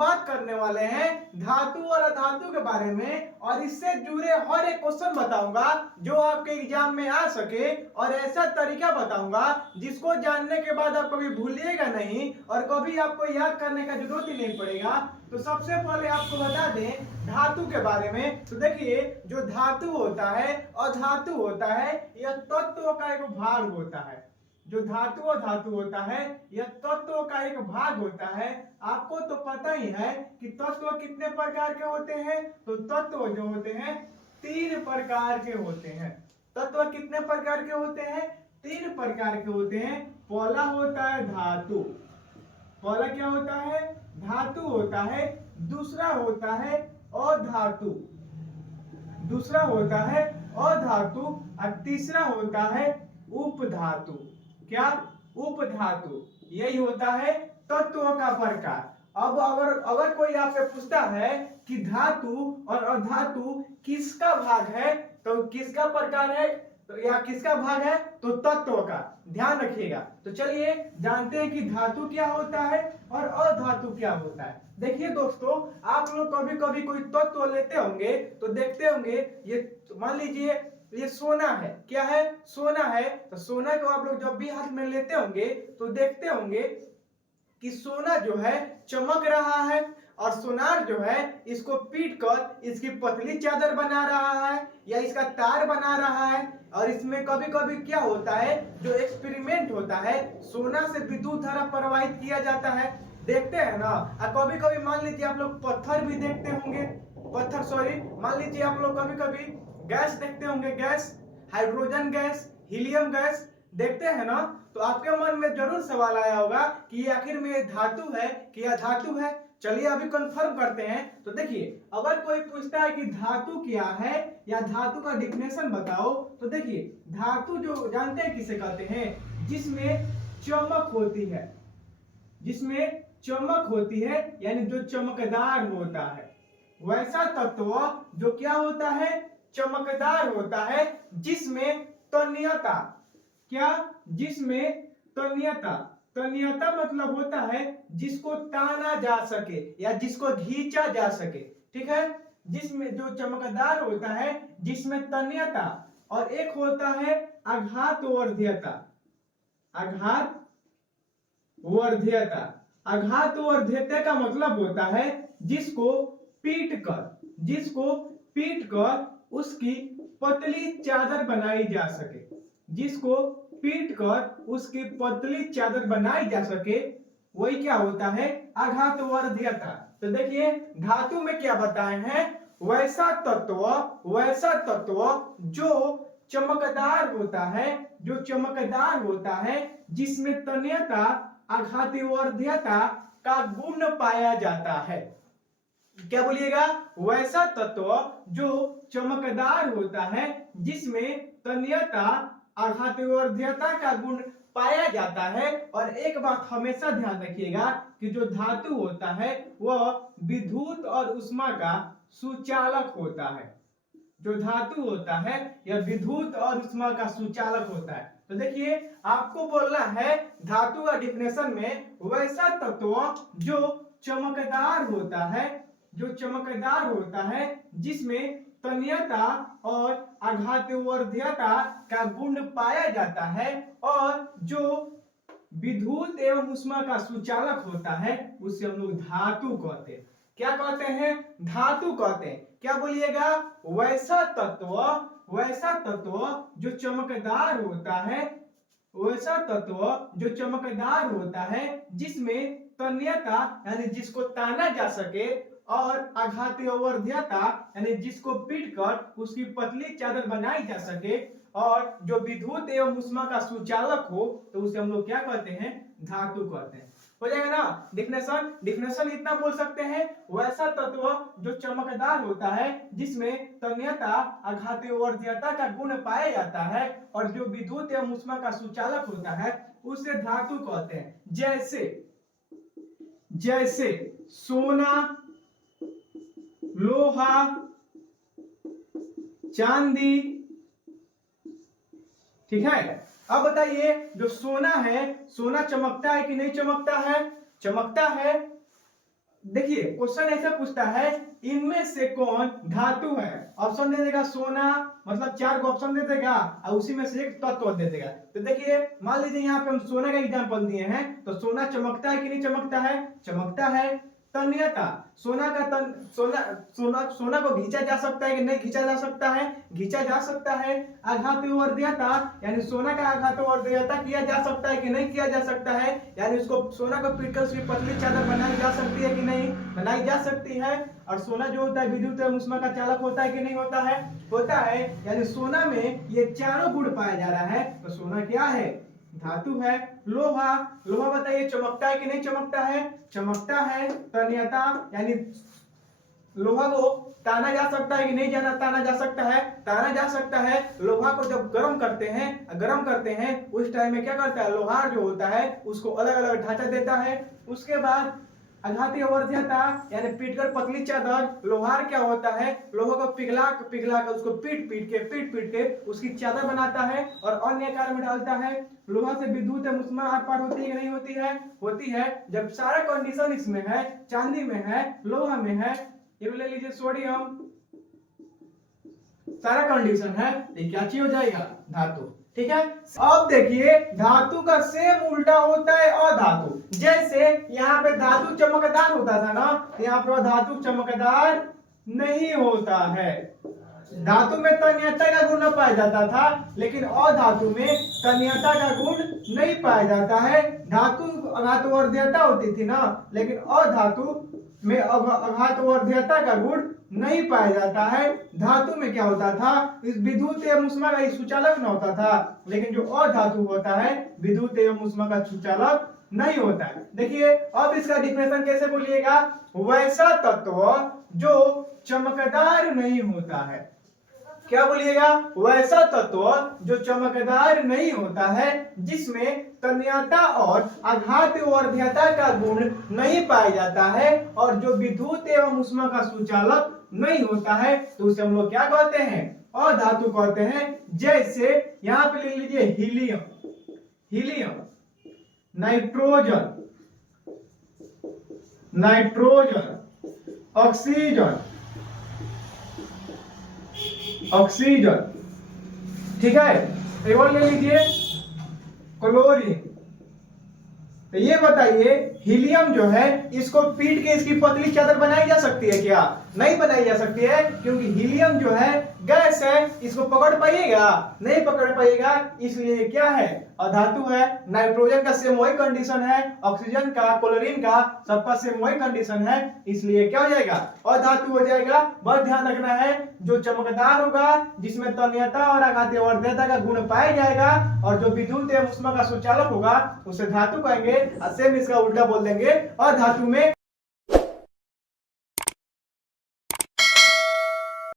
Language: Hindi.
बात करने वाले हैं धातु और अधातु के बारे में, और इससे जुड़े हर एक क्वेश्चन बताऊंगा जो आपके एग्जाम में आ सके, और ऐसा तरीका बताऊंगा जिसको जानने के बाद आप कभी भूलिएगा नहीं और कभी आपको याद करने का जरूरत ही नहीं पड़ेगा। तो सबसे पहले आपको बता दें धातु के बारे में। तो देखिए, जो धातु होता है अधातु होता है, यह तत्व का एक भाग होता है। जो धातु और धातु होता है यह तत्व का एक भाग होता है। आपको तो पता ही है कि तत्व कितने प्रकार के होते हैं। तो तत्व जो होते हैं 3 प्रकार के होते हैं। तत्व कितने प्रकार के होते हैं? 3 प्रकार के होते हैं। पहला होता है धातु। पहला क्या होता है? धातु होता है। दूसरा होता है अधातु। दूसरा होता है अधातु और तीसरा होता है उपधातु। क्या? उपधातु। यही होता है तत्व का प्रकार। अब अगर कोई आपसे पूछता है कि धातु और अधातु किसका भाग है, तो किसका प्रकार है, तो या किसका भाग है, तो तत्व का। ध्यान रखिएगा। तो चलिए जानते हैं कि धातु क्या होता है और अधातु क्या होता है। देखिए दोस्तों, आप लोग कभी कभी कोई तत्व लेते होंगे तो देखते होंगे, ये मान लीजिए ये सोना है। क्या है? सोना है। तो सोना को आप लोग जब भी हाथ में लेते होंगे तो देखते होंगे कि सोना जो है चमक रहा है, और सोनार जो है इसको पीट कर इसकी पतली चादर बना रहा है या इसका तार बना रहा है। और इसमें कभी कभी क्या होता है, जो एक्सपेरिमेंट होता है, सोना से विद्युत धारा प्रवाहित किया जाता है। देखते हैं ना। और कभी कभी मान लीजिए आप लोग पत्थर भी देखते होंगे, पत्थर सॉरी मान लीजिए आप लोग कभी कभी गैस देखते होंगे, gas, hydrogen gas, helium gas देखते हैं ना। तो आपके मन में जरूर सवाल आया होगा कि आखिर में ये धातु है कि अधातु है। चलिए अभी कंफर्म करते हैं। तो देखिए, अगर कोई पूछता है कि धातु क्या है या धातु का डिफिनेशन बताओ, तो देखिए धातु जो जानते हैं किसे कहते हैं? जिसमें चमक होती है। जिसमें चमक होती है यानी जो चमकदार होता है, वैसा तत्व जो क्या होता है? चमकदार होता है। जिसमें तन्यता, क्या? जिसमें तन्यता, तन्यता मतलब होता है जिसको ताना जा सके या जिसको खींचा जा सके। ठीक है? जिसमें जो चमकदार होता है जिसमें तन्यता, और एक होता है आघात वर्ध्यता। आघात वर्ध्यता। आघात वर्ध्यता का मतलब होता है जिसको पीट कर उसकी पतली चादर बनाई जा सके। जिसको पीट कर उसकी पतली चादर बनाई जा सके, वही क्या होता है? आघात वर्ध्यता। तो देखिए धातु में क्या बताए हैं? वैसा तत्व जो चमकदार होता है, जो चमकदार होता है जिसमें तन्यता आघात वर्ध्यता का गुण पाया जाता है। क्या बोलिएगा? वैसा तत्व जो चमकदार होता है जिसमें तन्यता आघात वर्ध्यता का गुण पाया जाता है। और एक बात हमेशा ध्यान रखिएगा कि जो धातु होता है वह विद्युत और ऊष्मा का सुचालक होता है। जो धातु होता है यह विद्युत और ऊष्मा का सुचालक होता है। तो देखिए आपको बोलना है धातु का डिफिनेशन में, वैसा तत्व जो चमकदार होता है, जो चमकदार होता है जिसमें तन्यता और आघात वर्ध्यता का गुण पाया जाता है, और जो विद्युत एवं ऊष्मा का सुचालक होता है, उसे हम लोग धातु कहते हैं। क्या कहते हैं? धातु कहते हैं। क्या बोलिएगा? वैसा तत्व जो चमकदार होता है, वैसा तत्व जो चमकदार होता है जिसमें तन्यता यानी जिसको ताना जा सके, और आघात वर्ध्यता यानी जिसको पीट कर उसकी पतली चादर बनाई जा सके, और जो विद्युत एवं ऊष्मा का सुचालक हो, तो उसे हम लोग क्या कहते हैं? धातु कहते हैं। हो जाएगा ना डिफिनेशन इतना बोल सकते हैं, वैसा तत्व जो चमकदार होता है जिसमें तन्यता आघात वर्ध्यता का गुण पाया जाता है, और जो विद्युत एवं ऊष्मा का सुचालक होता है उसे धातु कहते हैं। जैसे सोना, लोहा, चांदी। ठीक है? अब बताइए जो सोना है, सोना चमकता है कि नहीं चमकता है? चमकता है। देखिए क्वेश्चन ऐसे पूछता है इनमें से कौन धातु है। ऑप्शन दे देगा सोना, मतलब 4 को ऑप्शन दे देगा और उसी में से एक तत्व दे देगा। तो देखिए मान लीजिए यहाँ पे हम सोना का एग्जांपल दिए हैं, तो सोना चमकता है कि नहीं चमकता है? चमकता है। तन्यता, सोना का तन सोना सोना सोना को घींचा जा सकता है कि नहीं घींचा जा सकता है? घींचा जा सकता है। आघातवर्ध्यता, यानी सोना का आघातवर्ध्यता किया जा सकता है कि नहीं किया जा सकता है? यानी उसको सोना को पीटकर उसकी पतली चादर बनाई जा सकती है कि नहीं बनाई जा सकती है। और सोना जो होता है विद्युत एवं ऊष्मा का चालक होता है कि नहीं होता है? होता है। यानी सोना में ये चारों गुण पाया जा रहा है, तो सोना क्या है? धातु है। लोहा, लोहा बताइए चमकता है कि नहीं चमकता है? चमकता है। तन्यता, यानी लोहा को ताना जा सकता है कि नहीं जाना ताना जा सकता है? ताना जा सकता है। लोहा को जब गर्म करते हैं उस टाइम में क्या करता है? लोहार जो होता है उसको अलग अलग ढांचा देता है। उसके बाद आघातवर्ध्यता, यानी पीटकर पतली चादर। लोहार क्या होता है? लोहा को पिघला कर उसको पीट के उसकी चादर बनाता है और अन्य कार्य में डालता है। लोहा से विद्युत ऊष्मा आर पार होती है कि नहीं होती है? होती है। जब सारा कंडीशन इसमें है, चांदी में है, लोहा में है, ये ले लीजिए सोडियम, सारा कंडीशन है, ये क्या चीज हो जाएगा? धातु। ठीक है। अब देखिए धातु का सेम उल्टा होता है अधातु। जैसे यहाँ पे धातु चमकदार होता था ना, यहाँ पे धातु चमकदार नहीं होता है। धातु में तन्यता का गुण पाया जाता था, लेकिन अधातु में तन्यता का गुण नहीं पाया जाता है। धातु आघातवर्ध्यता होती थी ना, लेकिन अधातु में आघातवर्ध्यता का गुण नहीं पाया जाता है। धातु में क्या होता था? इस विद्युत एवं ऊष्मा का सुचालक न होता था, लेकिन जो अधातु होता है विद्युत एवं ऊष्मा का सुचालक नहीं होता है। देखिए अब इसका डिफिनेशन कैसे बोलिएगा? वैसा तत्व जो चमकदार नहीं होता है। क्या बोलिएगा? वैसा तत्व जो चमकदार नहीं होता है, जिसमें तन्यता और आघातवर्ध्यता का गुण नहीं पाया जाता है और जो विद्युत एवं ऊष्मा का सुचालक नहीं होता है, तो उसे हम लोग क्या कहते हैं? अधातु कहते हैं। जैसे यहां पे ले लीजिए हीलियम, नाइट्रोजन, ऑक्सीजन, ठीक है। एक और ले लीजिए क्लोरीन। तो ये बताइए हीलियम जो है इसको पीट के इसकी पतली चादर बनाई जा सकती है क्या? नहीं बनाई जा सकती है, क्योंकि हीलियम जो है गैस है, इसको पकड़ पाइएगा? नहीं पकड़ पाइएगा, इसलिए क्या है? अधातु है। नाइट्रोजन का सेम वही कंडीशन है, ऑक्सीजन का, क्लोरीन का, सबका सेम वही कंडीशन है, इसलिए क्या हो जाएगा? अधातु हो जाएगा। बस ध्यान रखना है जो चमकदार होगा, जिसमें तन्यता और आघातवर्ध्यता का गुण पाया जाएगा और जो विद्युत एवं ऊष्मा का सुचालक होगा उसे धातु कहेंगे। सेम इसका उल्टा बोल देंगे अधातु में